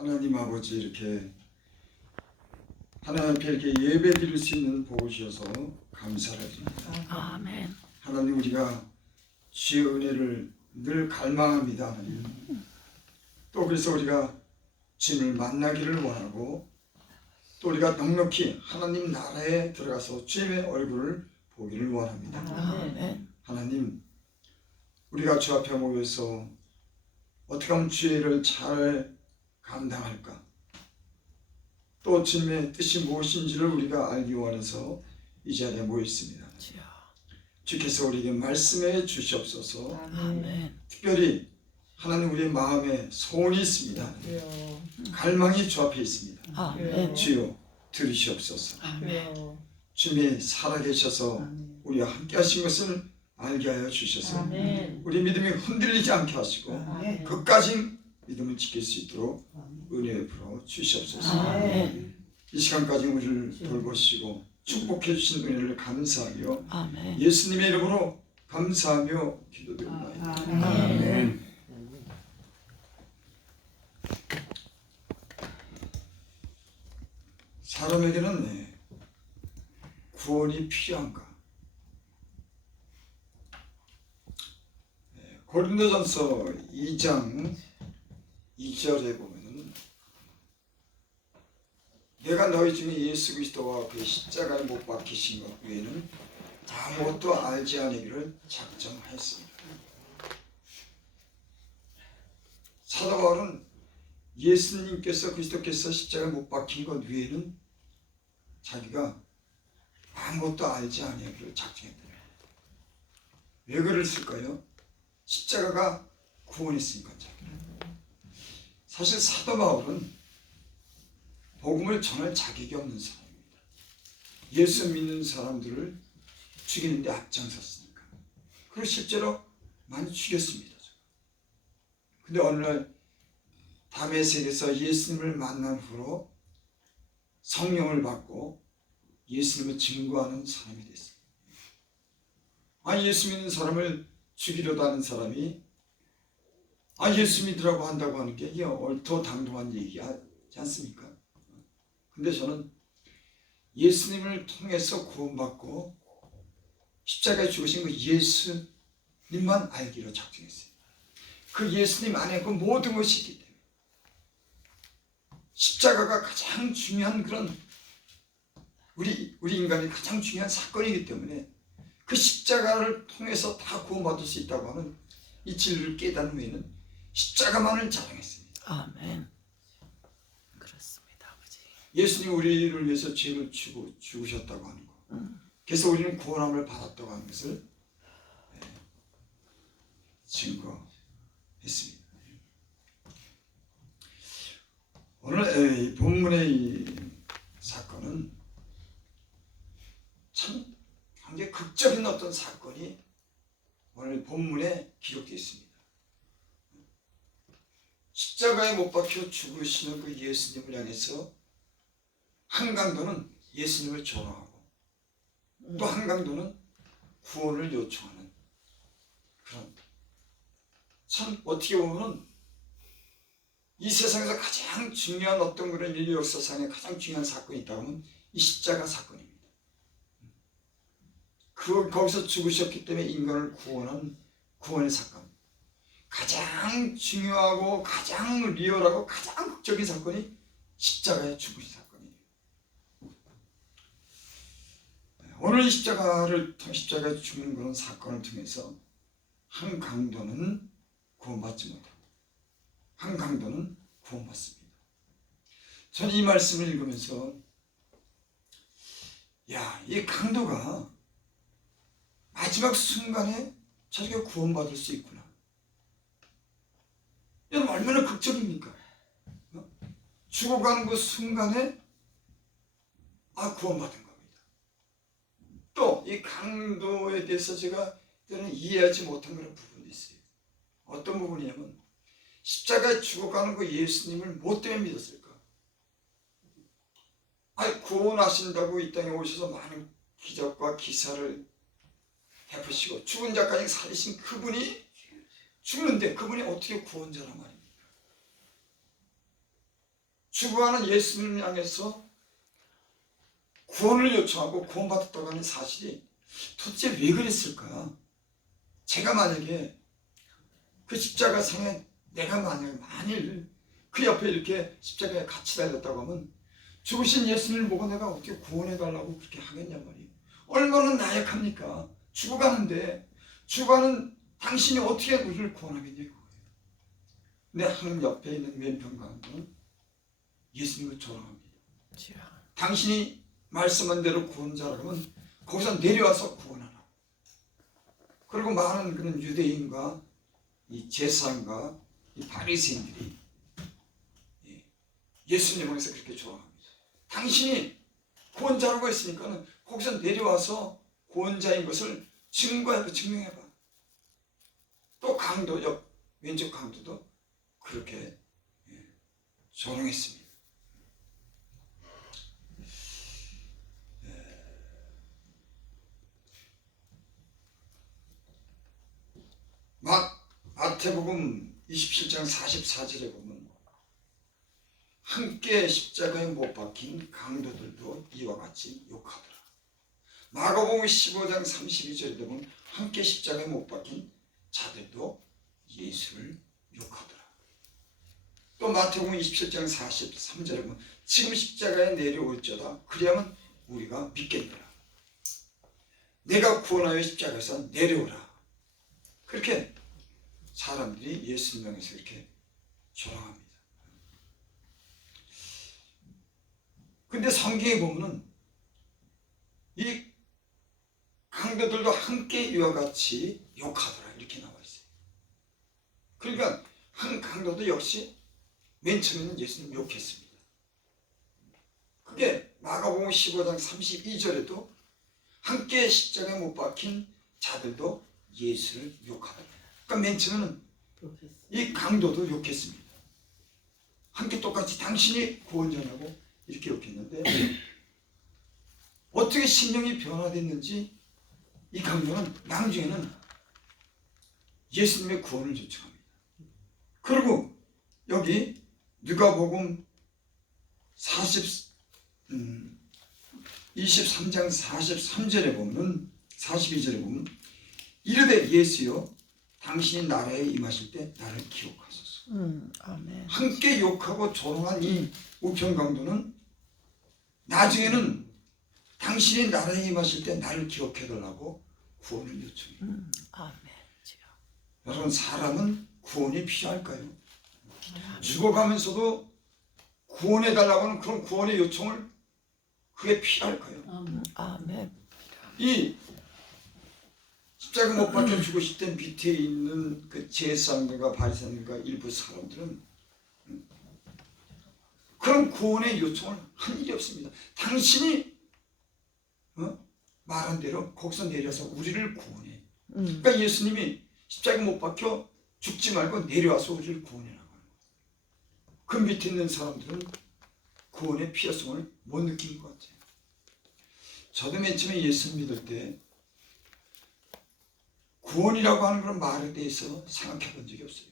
하나님 아버지, 이렇게 하나님 앞에 이렇게 예배 드릴 수 있는 복을 주셔서 감사를 드립니다. 아멘. 하나님, 우리가 주의 은혜를 늘 갈망합니다. 하나님. 또 그래서 우리가 주님을 만나기를 원하고, 또 우리가 넉넉히 하나님 나라에 들어가서 주님의 얼굴을 보기를 원합니다. 아멘. 하나님, 우리가 주 앞에 모여서 어떻게 하면 주의를 잘 감당할까, 또 주님의 뜻이 무엇인지를 우리가 알기 원해서 이 자리에 모였습니다. 주께서 우리에게 말씀해 주시옵소서. 아멘. 특별히 하나님, 우리의 마음에 소원이 있습니다. 갈망이 주 앞에 있습니다. 아멘. 주여 들으시옵소서. 아멘. 주님이 살아계셔서 우리와 함께 하신 것을 알게 하여 주셔서 우리 믿음이 흔들리지 않게 하시고 끝까지 믿음을 지킬 수 있도록 은혜 베풀어 주시옵소서. 아멘. 이 시간까지 우리를 돌보시고 축복해 주신 은혜를 감사하며 아멘. 예수님의 이름으로 감사하며 기도드립니다. 아멘. 사람에게는 구원이 필요한가? 고린도전서 2장 2절에 보면은, 내가 너희 중에 예수 그리스도와 그의 십자가에 못 박히신 것 외에는 아무것도 알지 않으기를 작정하였습니다. 사도 바울은 예수님께서, 그리스도께서 십자가에 못 박힌 것 외에는 자기가 아무것도 알지 않으기를 작정했다. 왜 그랬을까요? 십자가가 구원했으니까. 사실 사도 바울은 복음을 전할 자격이 없는 사람입니다. 예수 믿는 사람들을 죽이는데 앞장섰으니까. 그리고 실제로 많이 죽였습니다. 근데 어느 날 다메섹에서 예수님을 만난 후로 성령을 받고 예수님을 증거하는 사람이 됐습니다. 예수 믿는 사람을 죽이려고 하는 사람이 예수 믿으라고 한다고 하는 게 이게 얼토당통한 얘기하지 않습니까? 근데 저는 예수님을 통해서 구원받고 십자가에 죽으신 그 예수님만 알기로 작정했어요. 그 예수님 안에 그 모든 것이 있기 때문에 십자가가 가장 중요한 그런 우리 인간의 가장 중요한 사건이기 때문에 그 십자가를 통해서 다 구원받을 수 있다고 하는 이 진리를 깨달은 후에는 십자가만을 자랑했습니다. 아멘. 그렇습니다, 아버지. 예수님 우리를 위해서 죄를 지고 죽으셨다고 하는 거, 그래서 우리는 구원함을 받았다고 하는 것을 증거했습니다. 오늘 이 본문의 이 사건은 참 굉장히 극적인 어떤 사건이 오늘 본문에 기록되어 있습니다. 십자가에 못 박혀 죽으시는 그 예수님을 향해서 한 강도는 예수님을 전화하고 또 한 강도는 구원을 요청하는 그런, 참 어떻게 보면 이 세상에서 가장 중요한 어떤 그런 인류 역사상에 가장 중요한 사건이 있다고 하면 이 십자가 사건입니다. 거기서 죽으셨기 때문에 인간을 구원한 구원의 사건, 가장 중요하고 가장 리얼하고 가장 극적인 사건이 십자가에 죽으신 사건이에요. 오늘 이 십자가에 죽는 그런 사건을 통해서 한 강도는 구원받지 못하고 한 강도는 구원받습니다. 저는 이 말씀을 읽으면서 이 강도가 마지막 순간에 자기가 구원받을 수 있구나. 여러분, 얼마나 극적입니까? 죽어가는 그 순간에 구원받은 겁니다. 또 이 강도에 대해서 제가 때로는 이해하지 못한 그런 부분도 있어요. 어떤 부분이냐면 십자가에 죽어가는 그 예수님을 뭐 때문에 믿었을까? 구원하신다고 이 땅에 오셔서 많은 기적과 기사를 베푸시고 죽은 자까지 살리신 그분이 죽는데 그분이 어떻게 구원자란 말입니까? 죽어가는 예수님을 향해서 구원을 요청하고 구원받았다고 하는 사실이 도대체 왜 그랬을까? 제가 만약에 그 십자가 상에 내가 만일 그 옆에 이렇게 십자가에 같이 달렸다고 하면 죽으신 예수님을 보고 내가 어떻게 구원해달라고 그렇게 하겠냐 말이에요. 얼마나 나약합니까? 죽어가는데 죽어가는 당신이 어떻게 우리를 구원하겠냐 이거예요. 근데 하나님 옆에 있는 왼편가운데는 예수님을 조롱합니다. 당신이 말씀한 대로 구원자라고 하면 거기서 내려와서 구원하라. 그리고 많은 그런 유대인과 이 제사장과 이 바리새인들이 예수님을 해서 그렇게 조롱합니다. 당신이 구원자라고 했으니까 거기서 내려와서 구원자인 것을 증명해봐. 또 강도, 왼쪽 강도도 그렇게 조롱했습니다. 마태복음 27장 44절에 보면 함께 십자가에 못 박힌 강도들도 이와 같이 욕하더라. 마가복음 15장 32절에 보면 함께 십자가에 못 박힌 자들도 예수를 욕하더라. 또 마태복음 27장 43절에 보면 지금 십자가에 내려올지어다 그리하면 우리가 믿겠노라. 내가 구원하여 십자가에서 내려오라. 그렇게 사람들이 예수님 향해서 이렇게 조롱합니다. 근데 성경에 보면은 이 강도들도 함께 이와 같이 욕하더라 이렇게 나와 있어요. 그러니까 한 강도도 역시 맨 처음에는 예수님 욕했습니다. 그게 마가복음 15장 32절에도 함께 십자가에 못 박힌 자들도 예수를 욕하더라. 그러니까 맨 처음에는 이 강도도 욕했습니다. 함께 똑같이 당신이 구원자라고 이렇게 욕했는데 어떻게 심령이 변화됐는지 이 강도는 나중에는 예수님의 구원을 요청합니다. 그리고 여기 누가복음 23장 43절에 보면 42절에 보면 이르되 예수여 당신이 나라에 임하실 때 나를 기억하소서. 아멘. 함께 욕하고 조롱한 이 우편 강도는 나중에는 당신이 나라에 임하실 때 나를 기억해달라고 구원을 요청해요. 아멘. 여러분 사람은 구원이 필요할까요? 죽어가면서도 구원해달라고 하는 그런 구원의 요청을 그게 필요할까요? 아멘. 이 십자가 못 박혀 죽으실 때 밑에 있는 그 제사장들과 바리새인들과 일부 사람들은 그런 구원의 요청을 한 일이 없습니다. 당신이 말한 대로 거기서 내려서 우리를 구원해. 그러니까 예수님이 십자가 못 박혀 죽지 말고 내려와서 우리를 구원해라고 하는 거예요. 그 밑에 있는 사람들은 구원의 필요성을 못 느낀 것 같아요. 저도 맨 처음에 예수 믿을 때 구원이라고 하는 그런 말에 대해서 생각해 본 적이 없어요.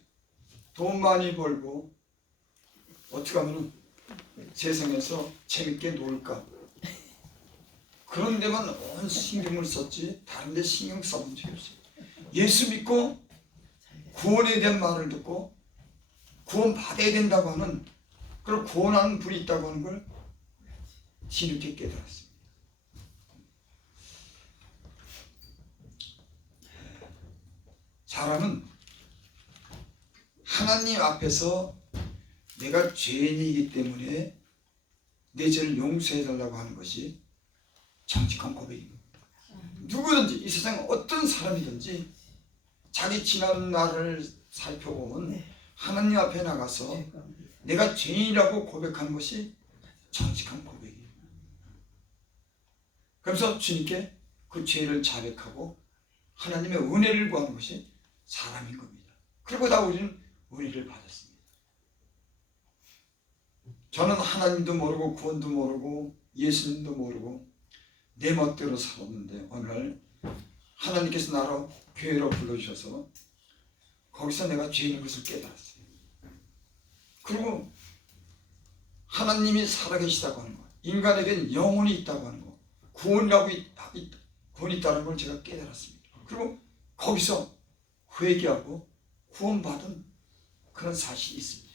돈 많이 벌고 어떻게 하면 세상에서 재밌게 놀까 그런 데만 온 신경을 썼지 다른 데 신경 써본 적이 없어요. 예수 믿고 구원에 대한 말을 듣고 구원 받아야 된다고 하는 그런 구원하는 분이 있다고 하는 걸 뒤늦게 깨달았습니다. 사람은 하나님 앞에서 내가 죄인이기 때문에 내 죄를 용서해 달라고 하는 것이 정직한 고백입니다. 누구든지 이 세상 어떤 사람이든지 자기 지난 날을 살펴보면 하나님 앞에 나가서 내가 죄인이라고 고백하는 것이 정직한 고백이에요. 그래서 주님께 그 죄를 자백하고 하나님의 은혜를 구하는 것이 사람인 겁니다. 그리고 다 우리는 은혜를 받았습니다. 저는 하나님도 모르고 구원도 모르고 예수님도 모르고 내 멋대로 살았는데 어느 날 하나님께서 나로 교회로 불러주셔서 거기서 내가 죄인인 것을 깨달았어요. 그리고 하나님이 살아계시다고 하는 것, 인간에겐 영혼이 있다고 하는 것, 구원이 있다는 걸 제가 깨달았습니다. 그리고 거기서 회개하고 구원받은 그런 사실이 있습니다.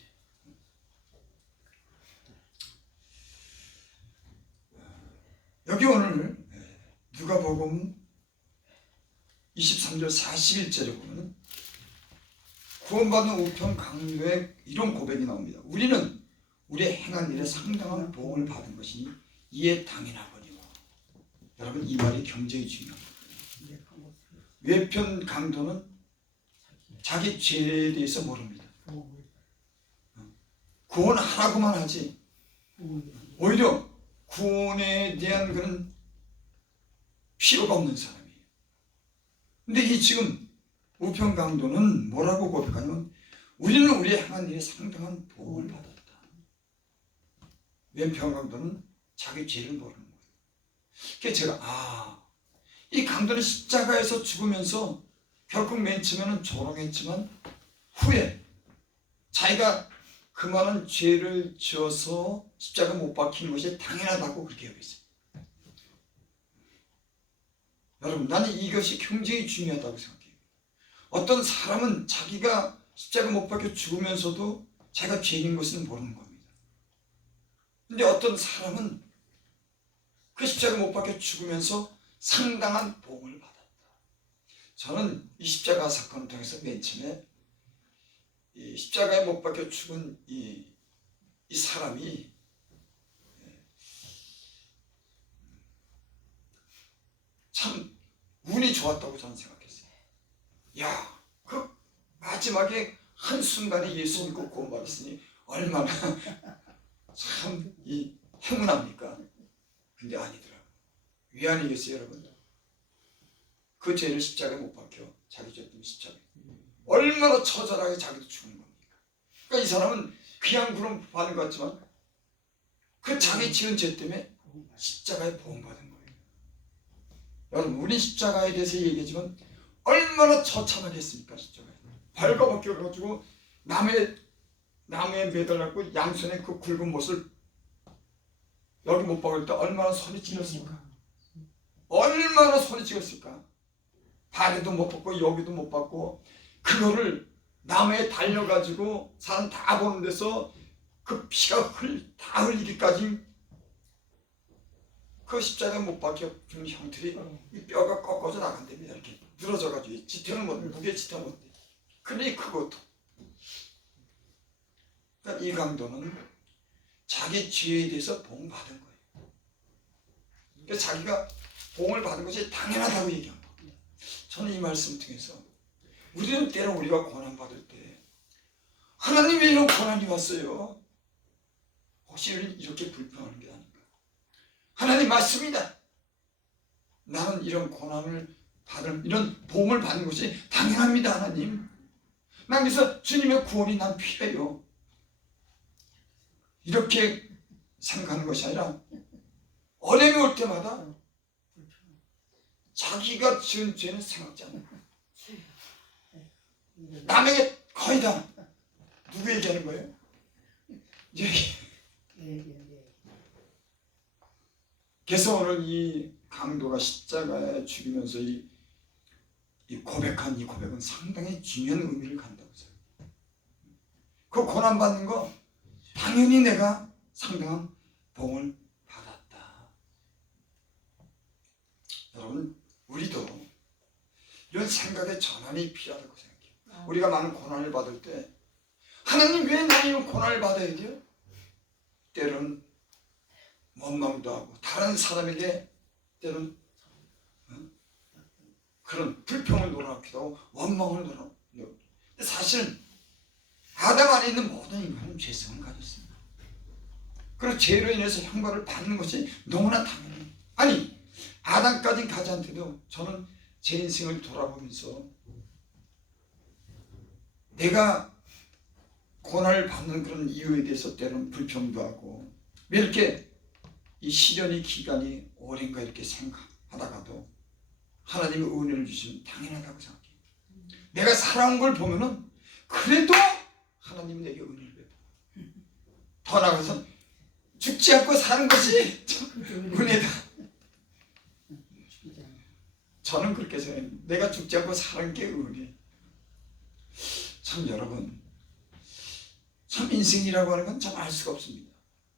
여기 오늘 누가복음 23절 41절에 보면 구원받은 우편 강도의 이런 고백이 나옵니다. 우리는 우리의 행한 일에 상당한 보응을 받은 것이니 이에 당연하거니와. 여러분, 이 말이 굉장히 중요합니다. 외편 강도는 자기 죄에 대해서 모릅니다. 구원하라고만 하지 오히려 구원에 대한 그런 필요가 없는 사람이에요. 근데 이 지금 우편 강도는 뭐라고 고백하냐면 우리는 우리의 행한 일에 상당한 보응을 받았다. 왼편 강도는 자기 죄를 모르는 거예요. 그래서 제가 이 강도는 십자가에서 죽으면서 결국 맨 처음에는 조롱했지만 후에 자기가 그 많은 죄를 지어서 십자가 못 박히는 것이 당연하다고 그렇게 여겼어요. 여러분, 나는 이것이 굉장히 중요하다고 생각해요. 어떤 사람은 자기가 십자가 못 박혀 죽으면서도 자기가 죄인 것은 모르는 겁니다. 근데 어떤 사람은 그 십자가 못 박혀 죽으면서 상당한 보응을 받았다. 저는 이 십자가 사건을 통해서 맨 처음에 이 십자가에 못 박혀 죽은 이 사람이 참 운이 좋았다고 저는 생각했어요. 야, 그 마지막에 한순간에 예수 믿고 구원받았으니 얼마나 참 이 행운합니까? 근데 아니더라고요. 왜 아니겠어요, 여러분? 그 죄를 십자가에 못 박혀 자기 죄 때문에 십자가에 얼마나 처절하게 자기도 죽는 겁니까? 그러니까 이 사람은 그냥 구원 받은 것 같지만 그 자기 지은 죄 때문에 십자가에 보험받은 거예요. 여러분, 우리 십자가에 대해서 얘기하지만 얼마나 처참하겠습니까? 십자가에 발가벗겨가지고 나무에 매달려갖고 양손에 그 굵은 못을 여기 못 박을 때 얼마나 소리 질렀을까? 얼마나 소리 질렀을까? 발에도 못 박고 여기도 못 박고 그거를 나무에 달려가지고 사람 다 보는 데서 그 피가 다 흘리기까지 그 십자가에 못 박혀 준 형틀이 이 뼈가 꺾어져 나간답니다. 이렇게 늘어져가지고 지탱을 못, 무게 지탱 못 해. 그러니 그것도. 그러니까 이 강도는 자기 죄에 대해서 보응 받은 거예요. 그래서 자기가 보응을 받은 것이 당연하다고 얘기한 거예요. 저는 이 말씀 통해서 우리는 때로 우리가 고난받을 때 하나님 왜 이런 고난이 왔어요? 혹시 우리는 이렇게 불평하는 게 아닌가? 하나님 맞습니다. 나는 이런 고난을 이런 보험을 받는 것이 당연합니다. 하나님, 난 그래서 주님의 구원이 난 필요해요. 이렇게 생각하는 것이 아니라 어려움이 올 때마다 자기가 지은 죄는 생각지 않아요. 남에게 거의 다 누구 얘기하는 거예요? 그래서 오늘 이 강도가 십자가에 죽이면서 이 고백한 이 고백은 상당히 중요한 의미를 갖는다고 생각해요. 그 고난받는 거 당연히 내가 상당한 복을 받았다. 여러분, 우리도 이런 생각의 전환이 필요하다고 생각해요. 우리가 많은 고난을 받을 때 하나님 왜 나는 이런 고난을 받아야 돼요? 때로는 원망도 하고 다른 사람에게 때로는 그런 불평을 놀아놓기도 하고 원망을 놀아놓기도 하고. 근데 사실은 아담 안에 있는 모든 인간은 죄성을 가졌습니다. 그리고 죄로 인해서 형벌을 받는 것이 너무나 당연해요. 아니, 아담까지 가지 않더라도 저는 제 인생을 돌아보면서 내가 고난을 받는 그런 이유에 대해서 때로는 불평도 하고 왜 이렇게 이 시련의 기간이 오랜가 이렇게 생각하다가도 하나님의 은혜를 주시면 당연하다고 생각해요. 내가 살아온 걸 보면은 그래도 하나님이 내게 은혜를 베풀어요. 더 나아가서 죽지 않고 사는 것이 참 은혜다. 저는 그렇게 생각해요. 내가 죽지 않고 사는 게 은혜. 참 여러분, 참 인생이라고 하는 건 참 알 수가 없습니다.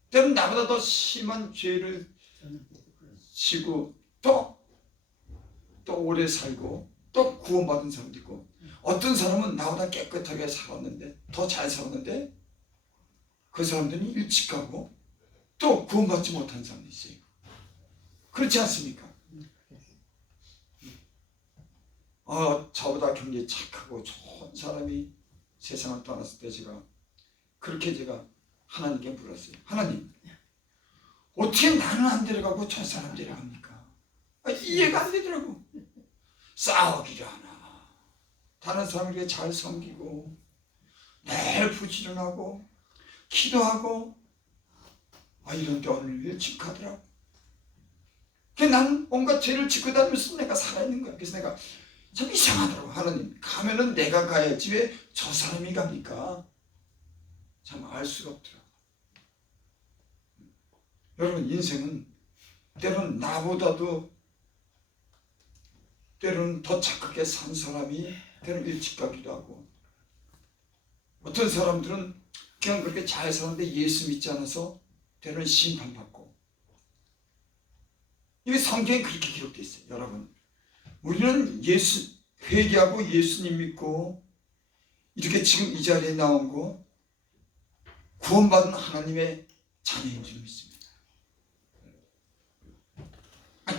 때로는 나보다 더 심한 죄를 지고 또 오래 살고 또 구원받은 사람도 있고, 어떤 사람은 나보다 깨끗하게 살았는데, 더 잘 살았는데 그 사람들은 일찍 가고 또 구원받지 못한 사람도 있어요. 그렇지 않습니까? 저보다 굉장히 착하고 좋은 사람이 세상을 떠났을 때 제가 하나님께 물었어요. 하나님, 어떻게 나는 안 데려가고 저 사람 데려갑니까? 이해가 안 되더라고. 싸우기를 하나, 다른 사람에게 잘 섬기고 매일 부지런하고 기도하고 이런데 오늘 일찍 가더라고. 나는 온갖 죄를 짓고 다니면서 내가 살아있는 거야. 그래서 내가 참 이상하더라고. 하나님, 가면은 내가 가야지 왜 저 사람이 갑니까? 참 알 수가 없더라고. 여러분, 인생은 때로는 나보다도 때로는 더 착하게 산 사람이 때로는 일찍 가기도 하고, 어떤 사람들은 그냥 그렇게 잘 사는데 예수 믿지 않아서 때로는 심판받고. 이게 성경에 그렇게 기록되어 있어요. 여러분, 우리는 회개하고 예수님 믿고 이렇게 지금 이 자리에 나온 거 구원받은 하나님의 자녀인 줄 믿습니다.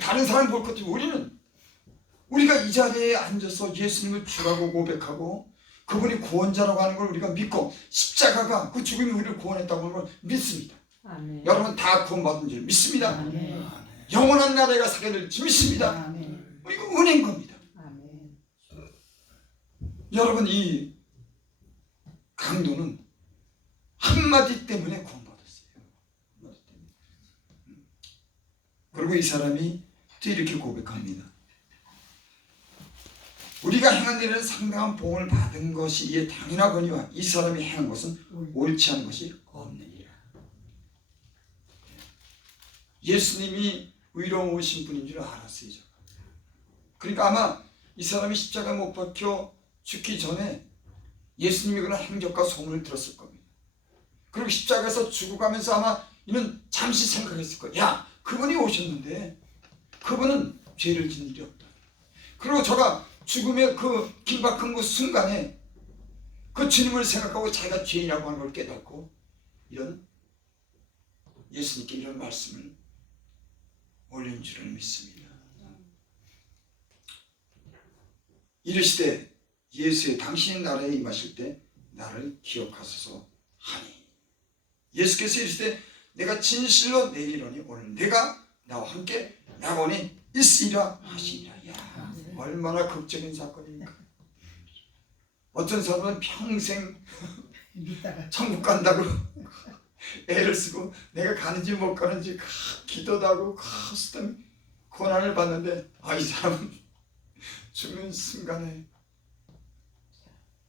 다른 사람 볼 것 같아요. 우리가 이 자리에 앉아서 예수님을 주라고 고백하고 그분이 구원자라고 하는 걸 우리가 믿고 십자가가 그 죽음이 우리를 구원했다고 하는 걸 믿습니다. 아멘. 여러분 다 구원받은 줄 믿습니다. 아멘. 영원한 나라가 살게 될 줄 믿습니다. 아멘. 이거 은혜인 겁니다. 아멘. 여러분, 이 강도는 한마디 때문에 구원받았어요. 한마디 때문에. 그리고 이 사람이 또 이렇게 고백합니다. 우리가 행한 일에는 상당한 보응을 받은 것이 이에 당연하거니와 이 사람이 행한 것은 옳지 않은 것이 없느니라. 예수님이 의로우신 분인 줄 알았어요. 그러니까 아마 이 사람이 십자가에 못 박혀 죽기 전에 예수님이 그런 행적과 소문을 들었을 겁니다. 그리고 십자가에서 죽어가면서 아마 이는 잠시 생각했을 거예요. 야, 그분이 오셨는데 그분은 죄를 지은 일이 없다. 그리고 저가 죽음의 그 긴박한 그 순간에 그 주님을 생각하고 자기가 죄인이라고 하는 걸 깨닫고 예수님께 이런 말씀을 올린 줄을 믿습니다. 이르시되 예수의 당신의 나라에 임하실 때 나를 기억하소서 하니, 예수께서 이르시되 내가 진실로 내게 이르노니 오늘 내가 나와 함께 낙원에 있으리라 하시니라. 야, 얼마나 극적인 사건입니까? 어떤 사람은 평생 천국 간다고 애를 쓰고 내가 가는지 못 가는지 기도도 하고 수단 고난을 받는데 이 사람은 죽는 순간에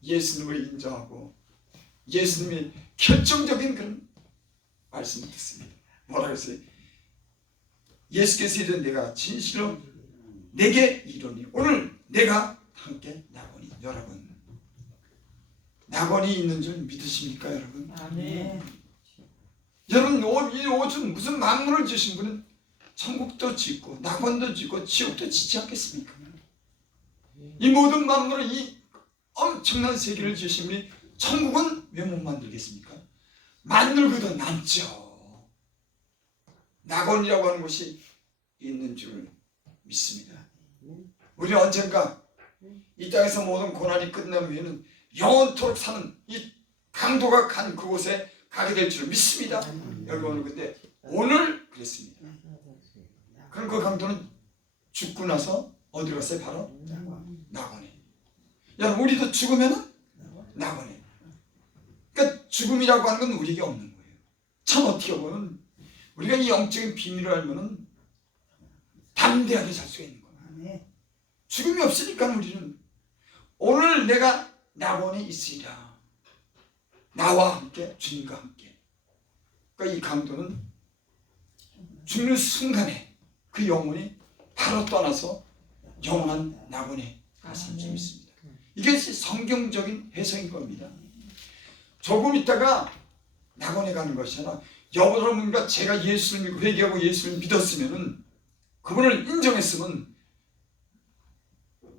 예수님을 인정하고 예수님이 결정적인 그런 말씀을 듣습니다. 뭐라고 했어요? 예수께서 이르되 내가 진실로 내게 이르노니 오늘 내가 함께 낙원이. 여러분, 낙원이 있는 줄 믿으십니까, 여러분? 아멘. 여러분, 이 오줌 무슨 만물을 지으신 분은 천국도 짓고 낙원도 짓고 지옥도 짓지 않겠습니까? 이 모든 만물을, 이 엄청난 세계를 지으신 분이 천국은 왜 못 만들겠습니까? 만들고도 남죠. 낙원이라고 하는 곳이 있는 줄 믿습니다. 우리는 언젠가 이 땅에서 모든 고난이 끝난 후에는 영원토록 사는 이 강도가 간 그곳에 가게 될 줄 믿습니다. 여러분, 근데 오늘 그랬습니다. 그럼 그 강도는 죽고 나서 어디로 갔어요? 바로 낙원에. 여러분, 우리도 죽으면은 낙원에. 그러니까 죽음이라고 하는 건 우리에게 없는 거예요. 참 어떻게 보면 우리가 이 영적인 비밀을 알면은 담대하게 살 수가 있는 거예요. 죽음이 없으니까 우리는 오늘 내가 낙원에 있으리라. 나와 함께, 주님과 함께. 그러니까 이 강도는 죽는 순간에 그 영혼이 바로 떠나서 영원한 낙원에 가신 줄 믿습니다. 이게 성경적인 해석인 겁니다. 조금 있다가 낙원에 가는 것이 아니라 여러분과 제가 예수를 믿고 회개하고 예수를 믿었으면은 그분을 인정했으면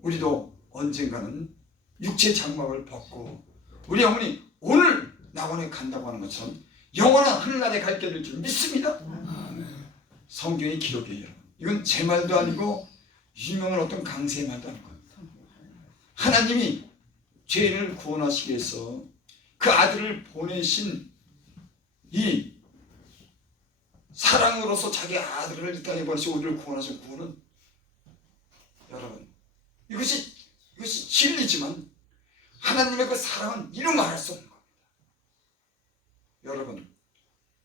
우리도 언젠가는 육체 장막을 벗고 우리 영혼이 오늘 낙원에 간다고 하는 것처럼 영원한 하늘나라에 갈 길을 줄 믿습니다. 성경의 기록이에요. 이건 제 말도 아니고 유명한 어떤 강세의 말도 아니고 하나님이 죄인을 구원하시기 위해서 그 아들을 보내신 이 사랑으로서 자기 아들을 이 땅에 보내시고 우리를 구원하신 구원은 여러분 이것이 진리지만 하나님의 그 사랑은 이루 말할 수 없는 겁니다. 여러분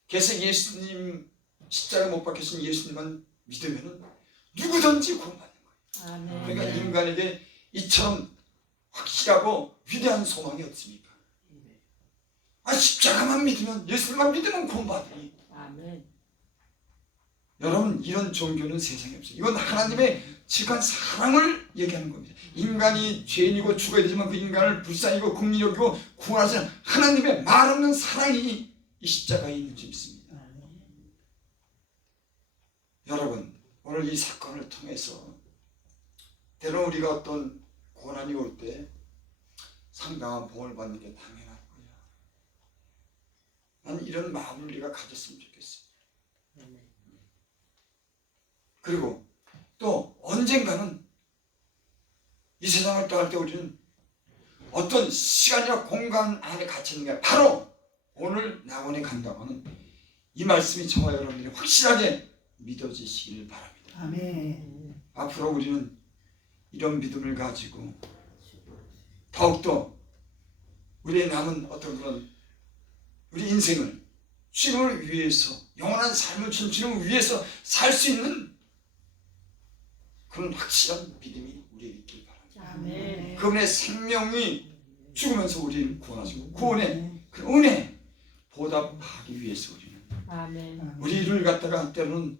그래서 예수님 십자가에 못 박히신 예수님만 믿으면 누구든지 구원받는 거예요. 아멘. 그러니까 인간에게 이처럼 확실하고 위대한 소망이 없습니까? 십자가만 믿으면 예수님만 믿으면 구원받으니. 아멘. 여러분 이런 종교는 세상에 없어요. 이건 하나님의 지극한 사랑을 얘기하는 겁니다. 인간이 죄인이고 죽어야 되지만 그 인간을 불쌍히고 긍휼히 여기고 구원하시는 하나님의 말없는 사랑이 이 십자가에 있는 줄 믿습니다. 여러분 오늘 이 사건을 통해서 때로 우리가 어떤 고난이 올 때 상당한 복을 받는 게 당연한 거야. 난 이런 마음을 우리가 가졌으면 좋겠어. 그리고 또 언젠가는 이 세상을 떠날 때 우리는 어떤 시간이나 공간 안에 갇히는 게 바로 오늘 낙원에 간다고 하는 이 말씀이 저와 여러분들이 확실하게 믿어지시길 바랍니다. 아멘. 앞으로 우리는 이런 믿음을 가지고 더욱더 우리의 남은 어떤 그런 우리 인생을 주님을 위해서 영원한 삶을 준 주님을 위해서 살 수 있는 그런 확실한 믿음이 우리에게 있길 바랍니다. 아멘. 그분의 생명이 죽으면서 우리를 구원하시고 구원의 그 은혜 보답하기 위해서 우리는 아멘. 우리를 갖다가 때로는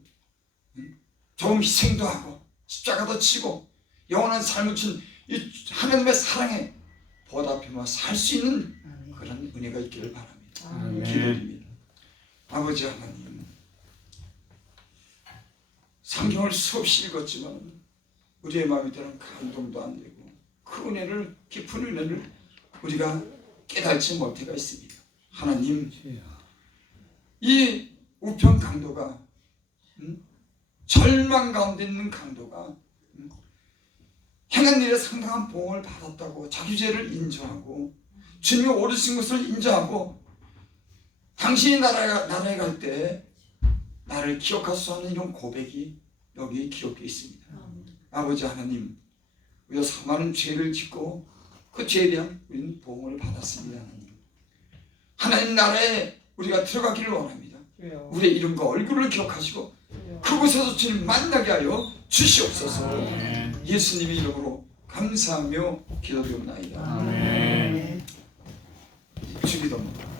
조금 희생도 하고 십자가도 치고 영원한 삶을 준 이 하나님의 사랑에 보답하며 살 수 있는 그런 은혜가 있기를 바랍니다. 아멘. 기도드립니다. 아버지 하나님, 성경을 수없이 읽었지만 우리의 마음이 때는 감동도 안 되고 그 은혜를 깊은 은혜를 우리가 깨닫지 못해가 있습니다. 하나님, 이 우편 강도가 절망 가운데 있는 강도가 행한 일에 상당한 보응을 받았다고 자기 죄를 인정하고 주님이 오르신 것을 인정하고 당신이 나라에 갈 때 나를 기억할 수 없는 이런 고백이 여기에 기록되어 있습니다. 아버지 하나님, 우리가 수많은 죄를 짓고 그 죄에 대한 우리는 보응을 받았습니다. 하나님 나라에 우리가 들어가기를 원합니다. 우리의 이름과 얼굴을 기억하시고 그곳에서 주님 만나게 하여 주시옵소서. 예수님의 이름으로 감사하며 기도드리옵나이다. 아멘. 주기도입니다.